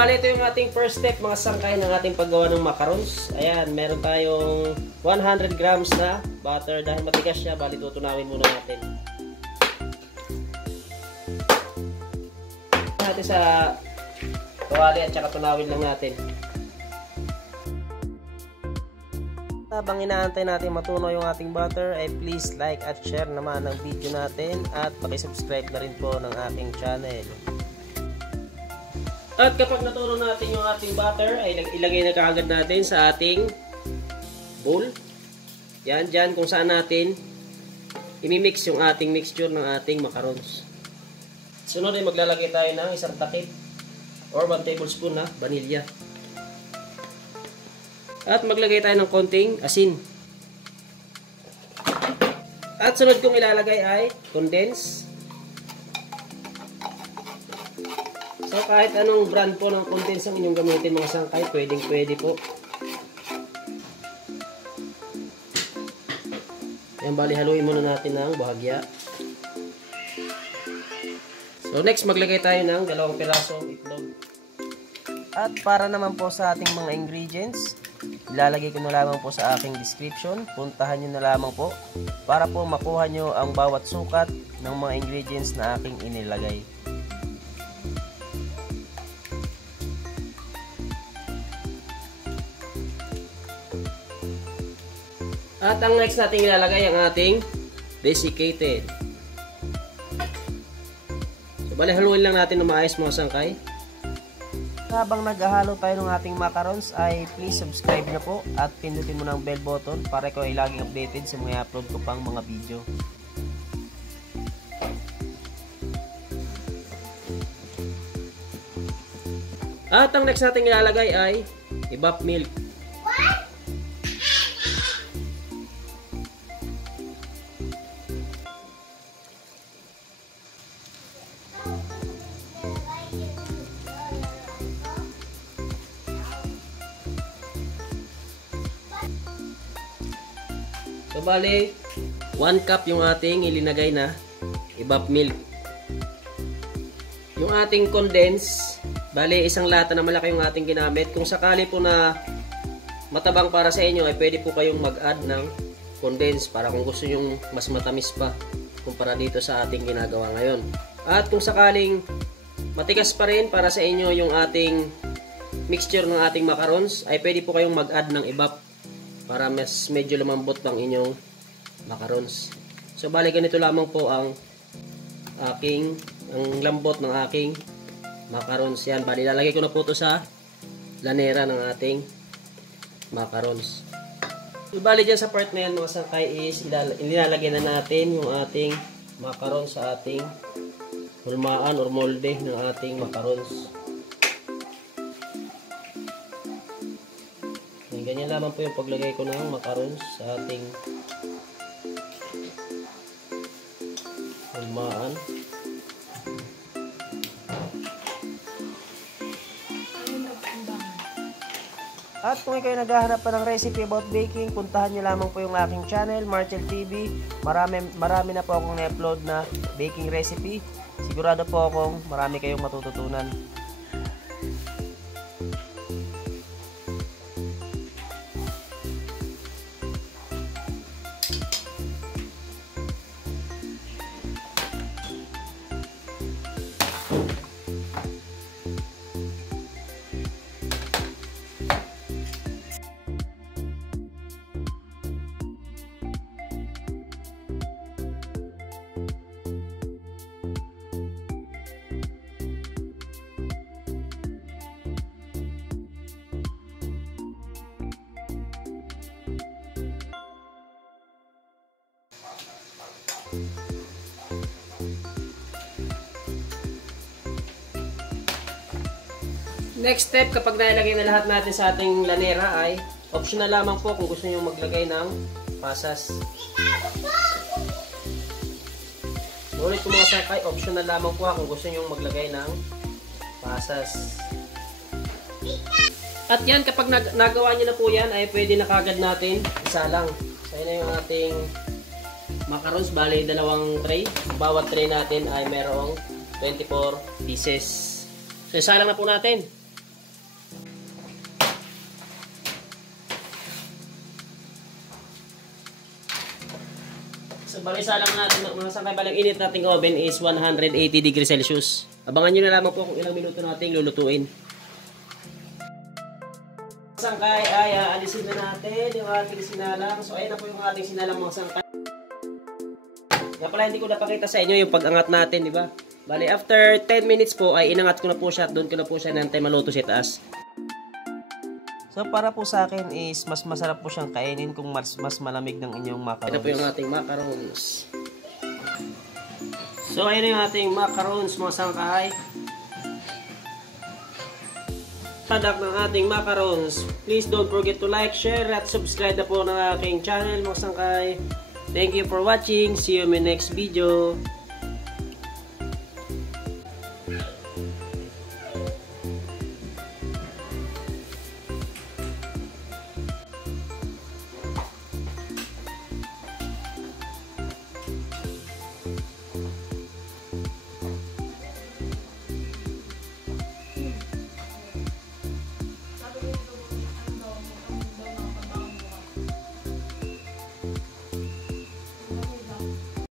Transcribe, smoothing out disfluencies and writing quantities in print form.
bali ito yung ating first step, mga sangkay ng ating paggawa ng macarons. Ayan, meron tayong 100 grams na butter. Dahil matigas siya, bali tutunawin muna natin. Natin sa kawali at saka tunawin lang natin. Habang inaantay natin matunaw yung ating butter, ay please like at share naman ang video natin at paki-subscribe na rin po ng aking channel. At kapag natunaw natin yung ating butter, ay ilagay na kaagad natin sa ating bowl. Yan, dyan kung saan natin imimix yung ating mixture ng ating macarons. Sunod ay maglalagay tayo ng isang takip or 1 tablespoon na vanilya. At maglagay tayo ng konting asin. At sunod kong ilalagay ay condense. So kahit anong brand po ng condense ang inyong gamitin mga sangkay, pwede po. Yan, bali haluin muna natin ng bahagya. So next maglagay tayo ng 2 pirasong itlog. At para naman po sa ating mga ingredients, ilalagay ko na lamang po sa aking description. Puntahan nyo na lamang po para po makuha nyo ang bawat sukat ng mga ingredients na aking inilagay. At ang next natin ilalagay ang ating desiccated. So bali haluin lang natin na maayos mga sangkay. Habang naghahalo tayo ng ating macarons ay please subscribe na po at pindutin mo ng bell button para ikaw ay laging updated sa mga upload ko pang mga video. At ang next natin ilalagay ay evap milk. So bali 1 cup yung ating ilinagay na evap milk. Yung ating condense, bali isang lata na malaki yung ating ginamit. Kung sakali po na matabang para sa inyo ay pwede po kayong mag-add ng condense para kung gusto nyo mas matamis pa kumpara dito sa ating ginagawa ngayon. At kung sakaling matigas pa rin para sa inyo yung ating mixture ng ating macarons ay pwede po kayong mag-add ng evap para mas medyo lumambot ang inyong macarons. So bali ganito lamang po ang lambot ng aking macarons. Yan, bali lalagay ko na po ito sa lanera ng ating macarons. So bali dyan sa part na yan mga sangkay is ilalagay na natin yung ating macarons sa ating hulmaan or molde ng ating macarons. Ganyan lamang po yung paglagay ko ng macarons sa ating hulmaan. At kung kayo naghahanap pa ng recipe about baking, puntahan nyo lamang po yung aking channel, Marchel TV. Marami na po akong na-upload na baking recipe. Sigurado po akong marami kayong matututunan. Next step, kapag nailagay na lahat natin sa ating lanera ay optional lamang po kung gusto niyo maglagay ng pasas. Ulit ko mga sakay, optional lamang po kung gusto niyo maglagay ng pasas. At yan, kapag nagawa niyo na po yan, ay pwede na kagad natin isa lang. So yun na yung ating macarons, bali 2 tray. Bawat tray natin ay merong 24 pieces. So isa lang na po natin. So, bali sa alam natin, mga sangkay, bali ang init nating oven is 180 degrees Celsius. Abangan nyo na lamang po kung ilang minuto natin lulutuin. Sangkay ay aalisin na natin yung ating sinalang. So, ayan na po yung ating sinalang mga sangkay. Nga pala, hindi ko napakita sa inyo yung pag-angat natin, di ba? Bali, after 10 minutes po, ay inangat ko na po siya at doon ko na po siya nantay maluto sa taas. So, para po sa akin is mas masarap po siyang kainin kung mas malamig ng inyong macarons. Ito po yung ating macarons. So, ayun yung ating macarons, mga sangkay. Product ng ating macarons. Please don't forget to like, share, at subscribe na po ng aking channel, mga sangkay. Thank you for watching. See you in my next video.